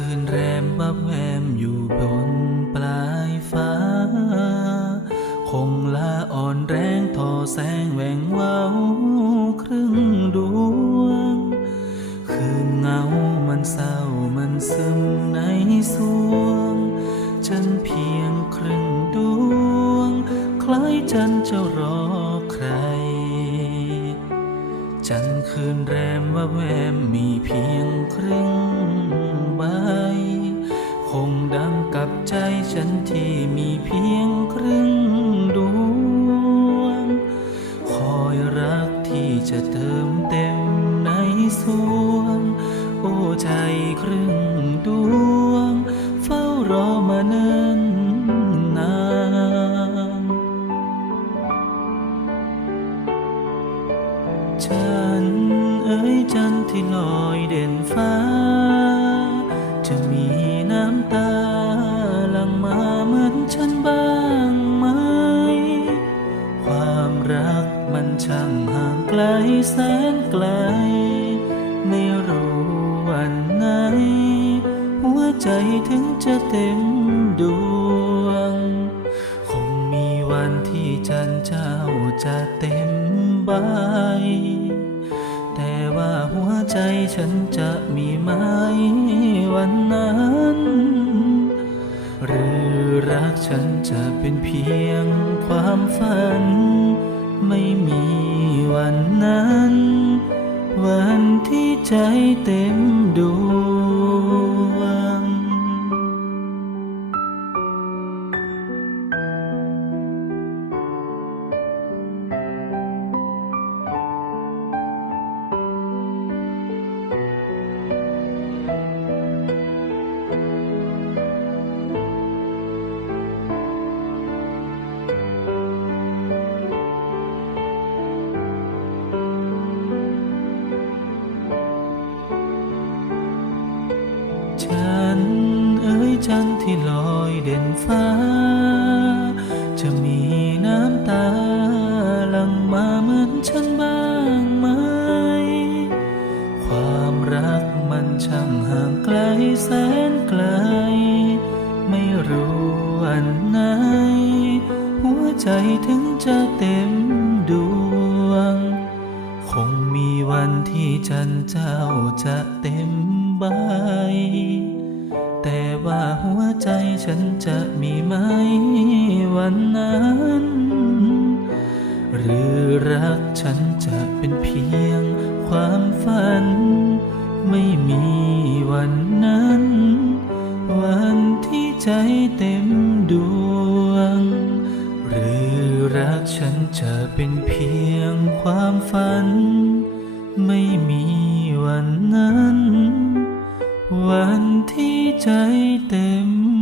คืนแรมบับแวมอยู่บนปลายฟ้า คงลาอ่อนแรงทอแสงแหวงเว้าครึ่งดวง คืนเงามันเศร้ามันซึมในสวง ฉันเพียงครึ่งดวง คล้ายฉันจะรอใครจันคืนแรมว่าแวมมีเพียงครึ่ง นิ่นนานจันเอ๋ยจันที่ลอยเด่นฟ้า จะมีน้ำตาหลั่งมาเหมือนฉันบ้างไหม ความรักมันช่างห่างไกลแสนไกล ใจถึงจะเต็มดวง คงมีวันที่จันเจ้าจะเต็มใบ แต่ว่าหัวใจฉันจะมีไหมวันนั้น หรือรักฉันจะเป็นเพียงความฝัน ไม่มีวันนั้น วันที่ใจเต็มดวง จันทร์ที่ลอยเด่นฟ้า จะมีน้ำตาหลั่งมาเหมือนฉันบ้างไหม ความรักมันช่างห่างไกลแสนไกล ไม่รู้วันไหน หัวใจถึงจะเต็มดวง คงมีวันที่จันทร์เจ้าจะเต็มใบ หัวใจฉันจะมีไหมวันนั้น หรือรักฉันจะเป็นเพียงความฝัน ไม่มีวันนั้น วันที่ใจเต็มดวง หรือรักฉันจะเป็นเพียงความฝัน ไม่มีวันนั้น วันที่ใจเต็ม